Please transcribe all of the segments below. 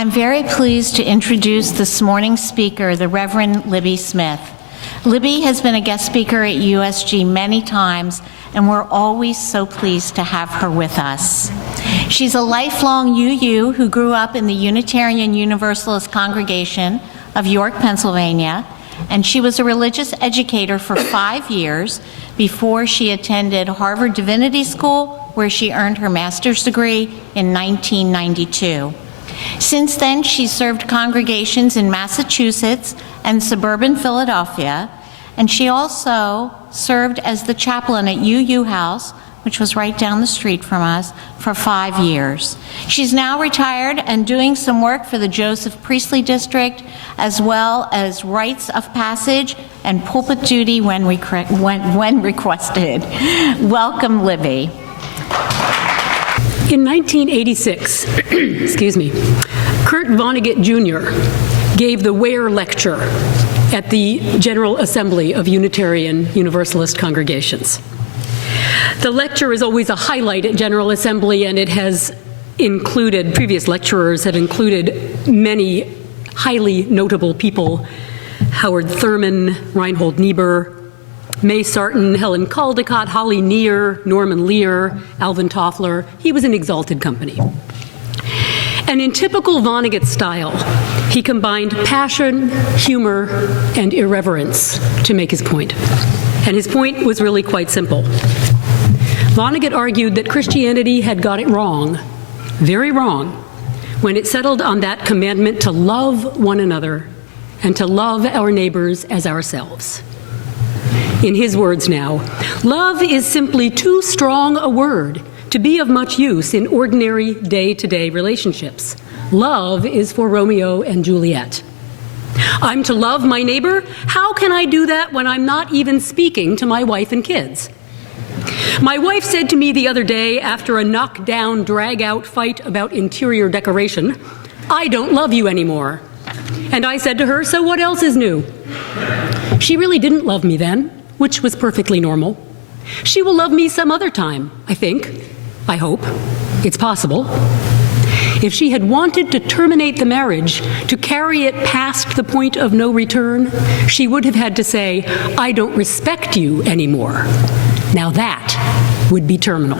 I'm very pleased to introduce this morning's speaker, the Reverend Libby Smith. Libby has been a guest speaker at USG many times, and we're always so pleased to have her with us. She's a lifelong UU who grew up in the Unitarian Universalist congregation of York, Pennsylvania, and she was a religious educator for 5 years before she attended Harvard Divinity School, where she earned her master's degree in 1992. Since then, she served congregations in Massachusetts and suburban Philadelphia, and she also served as the chaplain at UU House, which was right down the street from us, for 5 years. She's now retired and doing some work for the Joseph Priestley District, as well as rites of passage and pulpit duty when requested. Welcome, Libby. In 1986, Kurt Vonnegut Jr. gave the Ware Lecture at the General Assembly of Unitarian Universalist Congregations. The lecture is always a highlight at General Assembly, and it has included, previous lecturers have included many highly notable people: Howard Thurman, Reinhold Niebuhr, May Sarton, Helen Caldecott, Holly Neer, Norman Lear, Alvin Toffler. He was an exalted company. And in typical Vonnegut style, he combined passion, humor, and irreverence to make his point. And his point was really quite simple. Vonnegut argued that Christianity had got it wrong, very wrong, when it settled on that commandment to love one another and to love our neighbors as ourselves. In his words now, love is simply too strong a word to be of much use in ordinary day-to-day relationships. Love is for Romeo and Juliet. I'm to love my neighbor? How can I do that when I'm not even speaking to my wife and kids? My wife said to me the other day, after a knock-down, drag-out fight about interior decoration, "I don't love you anymore." And I said to her, "So what else is new?" She really didn't love me then, which was perfectly normal. She will love me some other time, I think. I hope. It's possible. If she had wanted to terminate the marriage, to carry it past the point of no return, she would have had to say, "I don't respect you anymore." Now that would be terminal.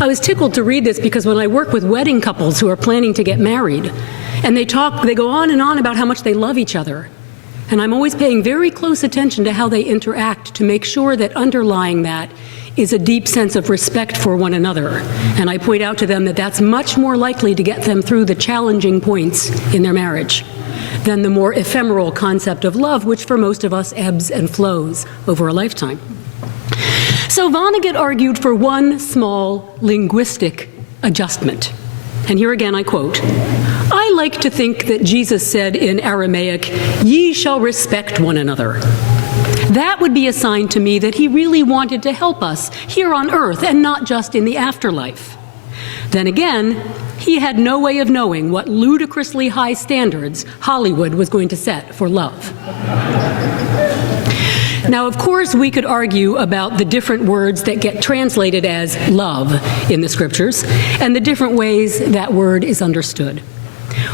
I was tickled to read this because when I work with wedding couples who are planning to get married, and they go on and on about how much they love each other, and I'm always paying very close attention to how they interact to make sure that underlying that is a deep sense of respect for one another. And I point out to them that that's much more likely to get them through the challenging points in their marriage than the more ephemeral concept of love, which for most of us ebbs and flows over a lifetime. So Vonnegut argued for one small linguistic adjustment. And here again I quote, "I like to think that Jesus said in Aramaic, 'Ye shall respect one another.' That would be a sign to me that he really wanted to help us here on earth and not just in the afterlife. Then again, he had no way of knowing what ludicrously high standards Hollywood was going to set for love." Now, of course, we could argue about the different words that get translated as love in the scriptures and the different ways that word is understood.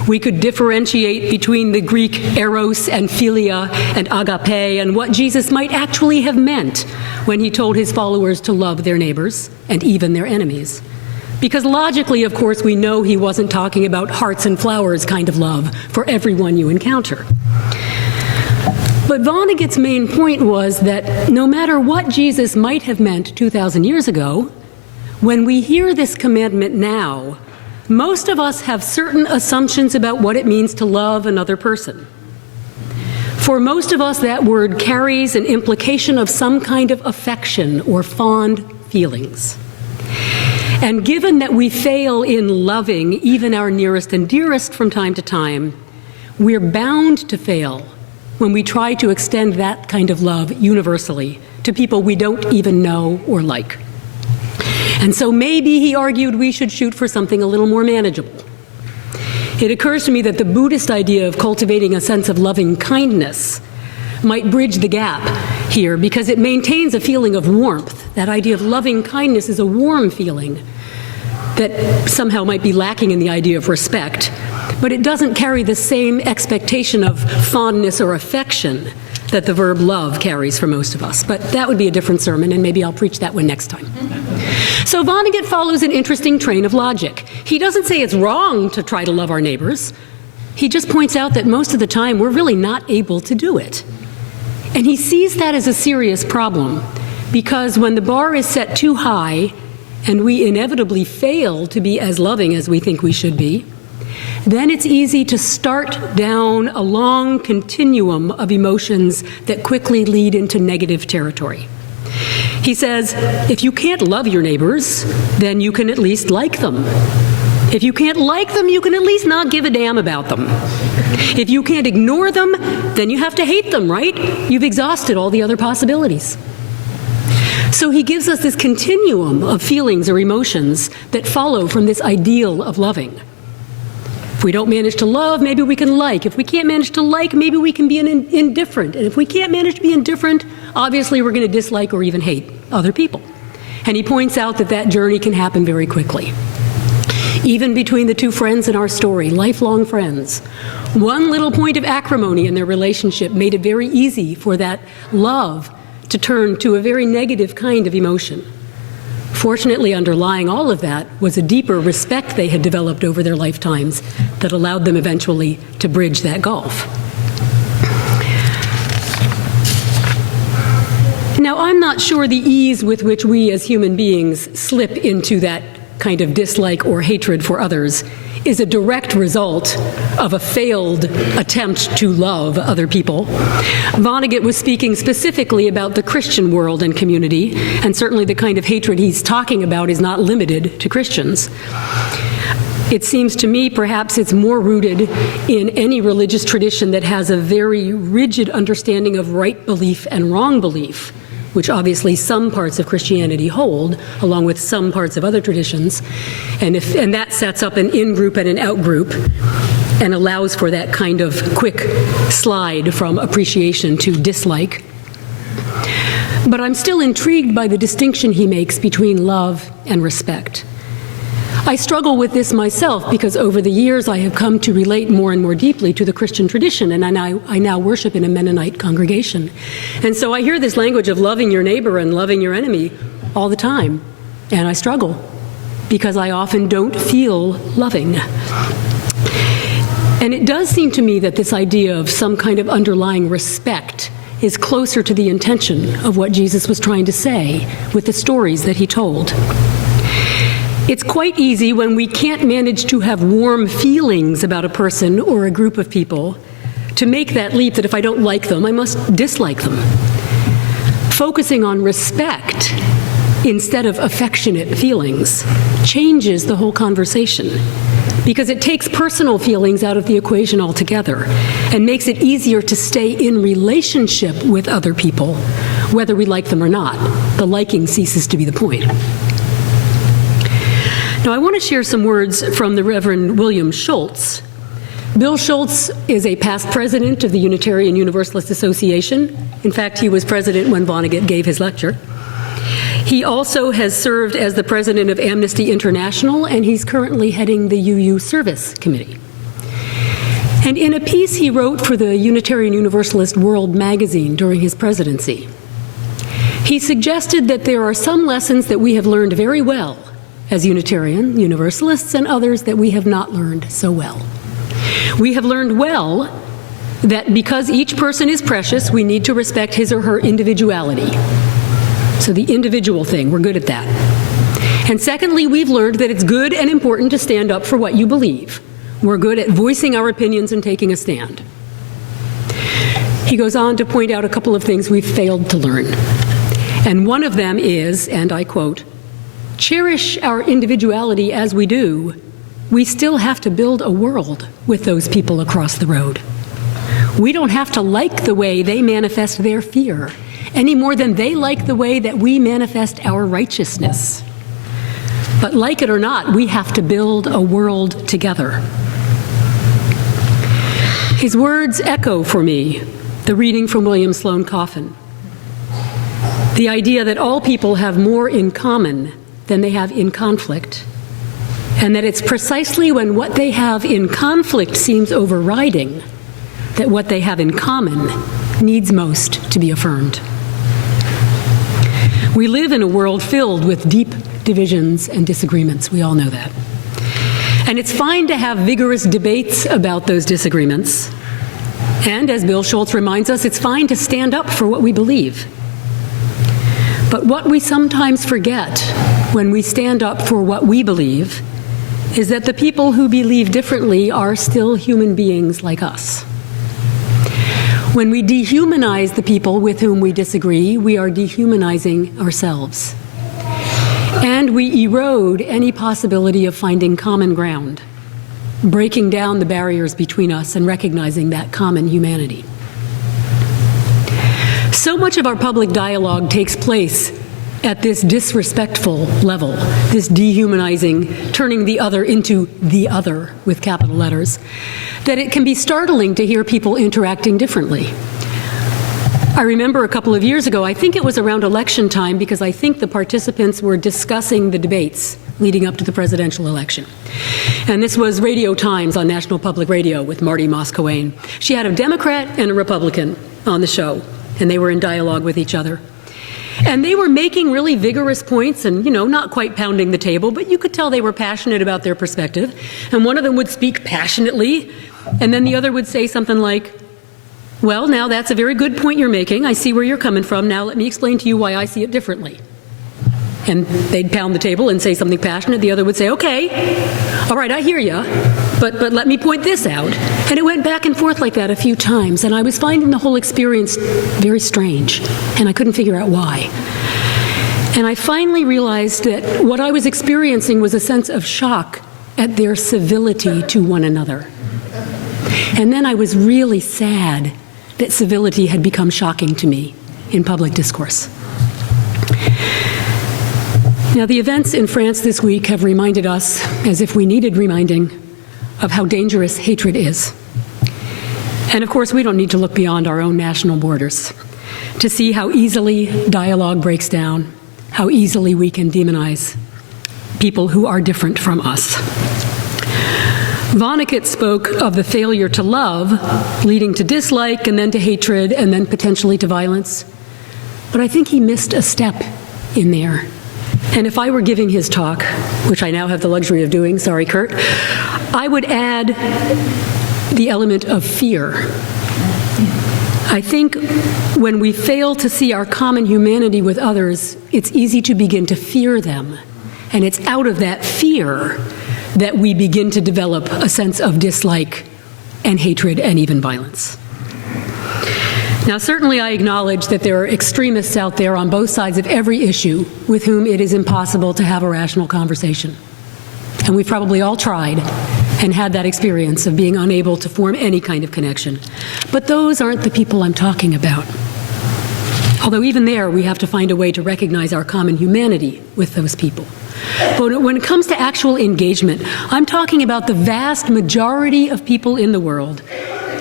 We could differentiate between the Greek eros and philia and agape and what Jesus might actually have meant when he told his followers to love their neighbors and even their enemies. Because logically, of course, we know he wasn't talking about hearts and flowers kind of love for everyone you encounter. But Vonnegut's main point was that no matter what Jesus might have meant 2,000 years ago, when we hear this commandment now, most of us have certain assumptions about what it means to love another person. For most of us, that word carries an implication of some kind of affection or fond feelings. And given that we fail in loving even our nearest and dearest from time to time, we're bound to fail when we try to extend that kind of love universally to people we don't even know or like. And so maybe, he argued, we should shoot for something a little more manageable. It occurs to me that the Buddhist idea of cultivating a sense of loving kindness might bridge the gap here because it maintains a feeling of warmth. That idea of loving kindness is a warm feeling. that somehow might be lacking in the idea of respect, but it doesn't carry the same expectation of fondness or affection that the verb love carries for most of us. But that would be a different sermon, and maybe I'll preach that one next time. So Vonnegut follows an interesting train of logic. He doesn't say it's wrong to try to love our neighbors. He just points out that most of the time we're really not able to do it. And he sees that as a serious problem, because when the bar is set too high and we inevitably fail to be as loving as we think we should be, then it's easy to start down a long continuum of emotions that quickly lead into negative territory. He says, if you can't love your neighbors, then you can at least like them. If you can't like them, you can at least not give a damn about them. If you can't ignore them, then you have to hate them, right? You've exhausted all the other possibilities. So he gives us this continuum of feelings or emotions that follow from this ideal of loving. If we don't manage to love, maybe we can like. If we can't manage to like, maybe we can be indifferent. And if we can't manage to be indifferent, obviously we're going to dislike or even hate other people. And he points out that that journey can happen very quickly. Even between the two friends in our story, lifelong friends, one little point of acrimony in their relationship made it very easy for that love to turn to a very negative kind of emotion. Fortunately, underlying all of that was a deeper respect they had developed over their lifetimes that allowed them eventually to bridge that gulf. Now, I'm not sure the ease with which we as human beings slip into that kind of dislike or hatred for others is a direct result of a failed attempt to love other people. Vonnegut was speaking specifically about the Christian world and community, and certainly the kind of hatred he's talking about is not limited to Christians. It seems to me perhaps it's more rooted in any religious tradition that has a very rigid understanding of right belief and wrong belief, which obviously some parts of Christianity hold, along with some parts of other traditions. And that sets up an in-group and an out-group and allows for that kind of quick slide from appreciation to dislike. But I'm still intrigued by the distinction he makes between love and respect. I struggle with this myself because over the years I have come to relate more and more deeply to the Christian tradition, and I now worship in a Mennonite congregation. And so I hear this language of loving your neighbor and loving your enemy all the time, and I struggle because I often don't feel loving. And it does seem to me that this idea of some kind of underlying respect is closer to the intention of what Jesus was trying to say with the stories that he told. It's quite easy when we can't manage to have warm feelings about a person or a group of people to make that leap that if I don't like them, I must dislike them. Focusing on respect instead of affectionate feelings changes the whole conversation because it takes personal feelings out of the equation altogether and makes it easier to stay in relationship with other people, whether we like them or not. The liking ceases to be the point. Now, I want to share some words from the Reverend William Schultz. Bill Schultz is a past president of the Unitarian Universalist Association. In fact, he was president when Vonnegut gave his lecture. He also has served as the president of Amnesty International, and he's currently heading the UU Service Committee. And in a piece he wrote for the Unitarian Universalist World magazine during his presidency, he suggested that there are some lessons that we have learned very well as Unitarian Universalists and others that we have not learned so well. We have learned well that because each person is precious, we need to respect his or her individuality. So the individual thing, we're good at that. And secondly, we've learned that it's good and important to stand up for what you believe. We're good at voicing our opinions and taking a stand. He goes on to point out a couple of things we've failed to learn. And one of them is, and I quote, "Cherish our individuality as we do, we still have to build a world with those people across the road. We don't have to like the way they manifest their fear any more than they like the way that we manifest our righteousness. But like it or not, we have to build a world together." His words echo for me the reading from William Sloane Coffin. The idea that all people have more in common than they have in conflict, And that it's precisely when what they have in conflict seems overriding that what they have in common needs most to be affirmed. We live in a world filled with deep divisions and disagreements. We all know that. And it's fine to have vigorous debates about those disagreements. And as Bill Schultz reminds us, it's fine to stand up for what we believe. But what we sometimes forget when we stand up for what we believe is that the people who believe differently are still human beings like us. When we dehumanize the people with whom we disagree, we are dehumanizing ourselves. And we erode any possibility of finding common ground, breaking down the barriers between us and recognizing that common humanity. So much of our public dialogue takes place at this disrespectful level, this dehumanizing, turning the other into the other with capital letters, that it can be startling to hear people interacting differently. I remember a couple of years ago, I think it was around election time, because I think the participants were discussing the debates leading up to the presidential election. And this was Radio Times on National Public Radio with Marty Moscowain. She had a Democrat and a Republican on the show, and they were in dialogue with each other. And they were making really vigorous points and, not quite pounding the table, but you could tell they were passionate about their perspective. And one of them would speak passionately, and then the other would say something like, "Well, now that's a very good point you're making. I see where you're coming from. Now let me explain to you why I see it differently." And they'd pound the table and say something passionate. The other would say, "Okay, all right, I hear you, but let me point this out." And it went back and forth like that a few times, and I was finding the whole experience very strange, and I couldn't figure out why. And I finally realized that what I was experiencing was a sense of shock at their civility to one another. And then I was really sad that civility had become shocking to me in public discourse. Now, the events in France this week have reminded us, as if we needed reminding, of how dangerous hatred is. And of course, we don't need to look beyond our own national borders to see how easily dialogue breaks down, how easily we can demonize people who are different from us. Vonnegut spoke of the failure to love, leading to dislike and then to hatred and then potentially to violence. But I think he missed a step in there. And if I were giving his talk, which I now have the luxury of doing, sorry, Kurt, I would add the element of fear. I think when we fail to see our common humanity with others, it's easy to begin to fear them. And it's out of that fear that we begin to develop a sense of dislike and hatred and even violence. Now, certainly I acknowledge that there are extremists out there on both sides of every issue with whom it is impossible to have a rational conversation. And we've probably all tried and had that experience of being unable to form any kind of connection. But those aren't the people I'm talking about. Although even there, we have to find a way to recognize our common humanity with those people. But when it comes to actual engagement, I'm talking about the vast majority of people in the world.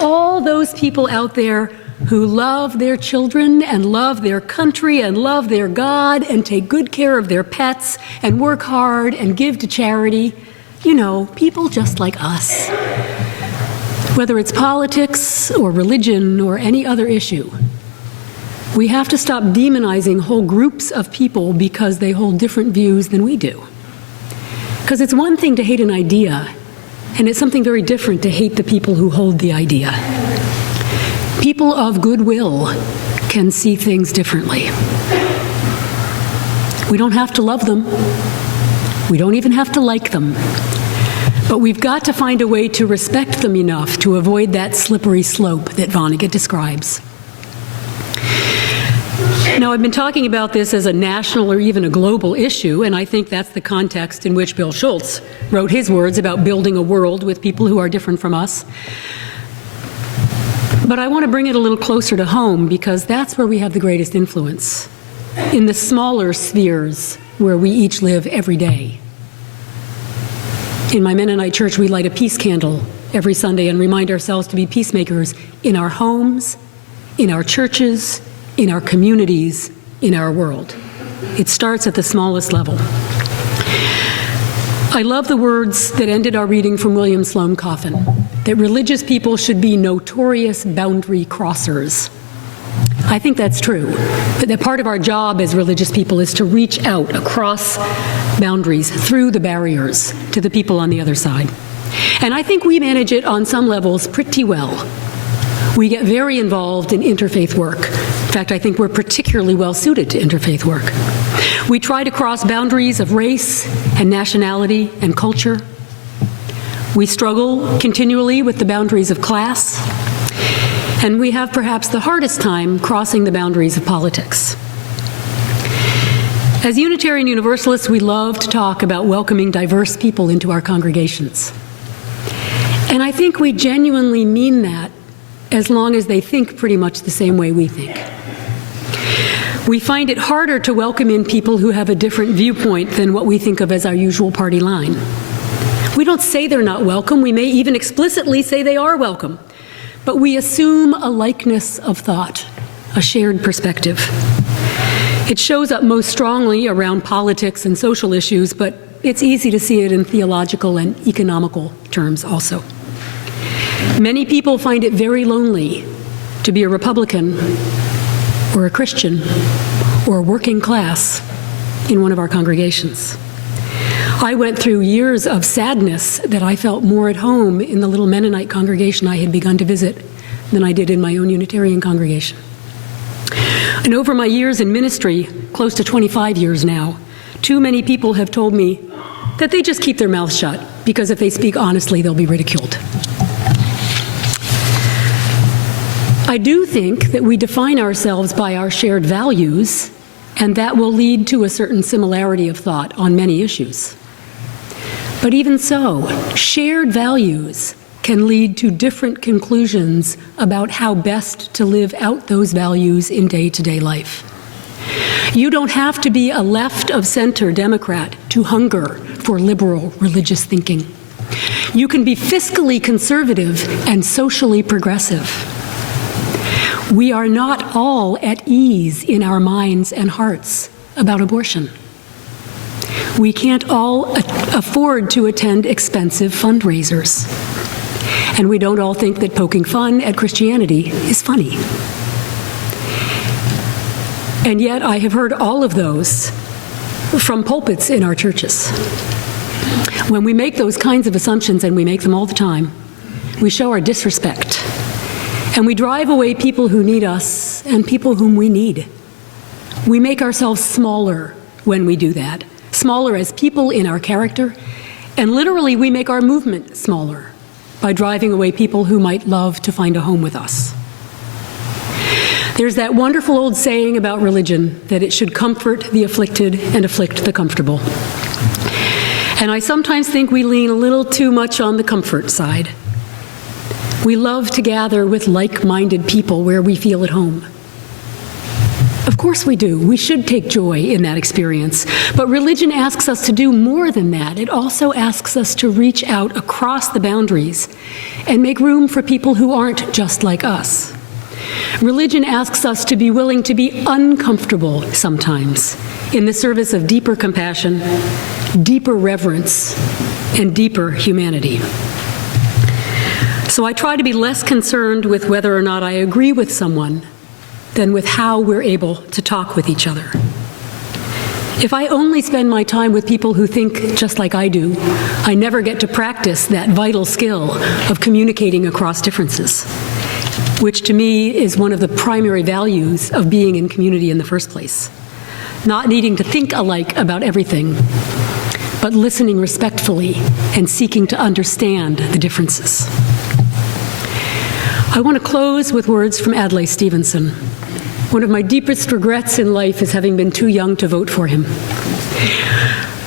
All those people out there who love their children and love their country and love their God and take good care of their pets and work hard and give to charity. People just like us. Whether it's politics or religion or any other issue, we have to stop demonizing whole groups of people because they hold different views than we do. Because it's one thing to hate an idea, and it's something very different to hate the people who hold the idea. People of goodwill can see things differently. We don't have to love them. We don't even have to like them. But we've got to find a way to respect them enough to avoid that slippery slope that Vonnegut describes. Now, I've been talking about this as a national or even a global issue, and I think that's the context in which Bill Schultz wrote his words about building a world with people who are different from us. But I want to bring it a little closer to home because that's where we have the greatest influence, in the smaller spheres where we each live every day. In my Mennonite church, we light a peace candle every Sunday and remind ourselves to be peacemakers in our homes, in our churches, in our communities, in our world. It starts at the smallest level. I love the words that ended our reading from William Sloane Coffin, that religious people should be notorious boundary crossers. I think that's true, that part of our job as religious people is to reach out across boundaries, through the barriers, to the people on the other side. And I think we manage it on some levels pretty well. We get very involved in interfaith work. In fact, I think we're particularly well suited to interfaith work. We try to cross boundaries of race and nationality and culture. We struggle continually with the boundaries of class. And we have perhaps the hardest time crossing the boundaries of politics. As Unitarian Universalists, we love to talk about welcoming diverse people into our congregations. And I think we genuinely mean that as long as they think pretty much the same way we think. We find it harder to welcome in people who have a different viewpoint than what we think of as our usual party line. We don't say they're not welcome. We may even explicitly say they are welcome. But we assume a likeness of thought, a shared perspective. It shows up most strongly around politics and social issues, but it's easy to see it in theological and economical terms also. Many people find it very lonely to be a Republican or a Christian or working class in one of our congregations. I went through years of sadness that I felt more at home in the little Mennonite congregation I had begun to visit than I did in my own Unitarian congregation. And over my years in ministry, close to 25 years now, too many people have told me that they just keep their mouths shut because if they speak honestly, they'll be ridiculed. I do think that we define ourselves by our shared values, and that will lead to a certain similarity of thought on many issues. But even so, shared values can lead to different conclusions about how best to live out those values in day-to-day life. You don't have to be a left-of-center Democrat to hunger for liberal religious thinking. You can be fiscally conservative and socially progressive. We are not all at ease in our minds and hearts about abortion. We can't all afford to attend expensive fundraisers. And we don't all think that poking fun at Christianity is funny. And yet I have heard all of those from pulpits in our churches. When we make those kinds of assumptions, and we make them all the time, we show our disrespect. And we drive away people who need us and people whom we need. We make ourselves smaller when we do that, smaller as people in our character, and literally we make our movement smaller by driving away people who might love to find a home with us. There's that wonderful old saying about religion, that it should comfort the afflicted and afflict the comfortable. And I sometimes think we lean a little too much on the comfort side. We love to gather with like-minded people where we feel at home. Of course we do. We should take joy in that experience. But religion asks us to do more than that. It also asks us to reach out across the boundaries and make room for people who aren't just like us. Religion asks us to be willing to be uncomfortable sometimes in the service of deeper compassion, deeper reverence, and deeper humanity. So I try to be less concerned with whether or not I agree with someone than with how we're able to talk with each other. If I only spend my time with people who think just like I do, I never get to practice that vital skill of communicating across differences, which to me is one of the primary values of being in community in the first place. Not needing to think alike about everything, but listening respectfully and seeking to understand the differences. I want to close with words from Adlai Stevenson. One of my deepest regrets in life is having been too young to vote for him.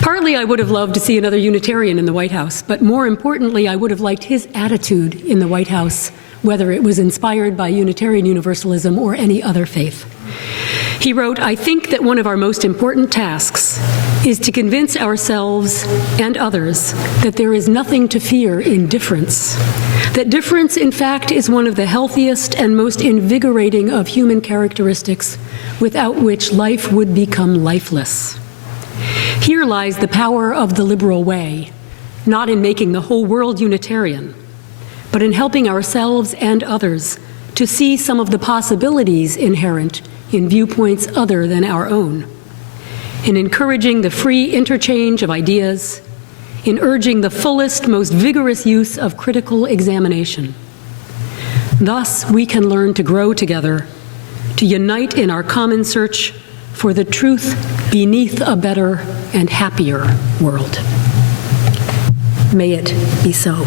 Partly I would have loved to see another Unitarian in the White House, but more importantly, I would have liked his attitude in the White House, whether it was inspired by Unitarian Universalism or any other faith. He wrote, "I think that one of our most important tasks is to convince ourselves and others that there is nothing to fear in difference, that difference, in fact, is one of the healthiest and most invigorating of human characteristics without which life would become lifeless. Here lies the power of the liberal way, not in making the whole world Unitarian, but in helping ourselves and others to see some of the possibilities inherent in viewpoints other than our own, in encouraging the free interchange of ideas, in urging the fullest, most vigorous use of critical examination. Thus, we can learn to grow together, to unite in our common search for the truth beneath a better and happier world. May it be so.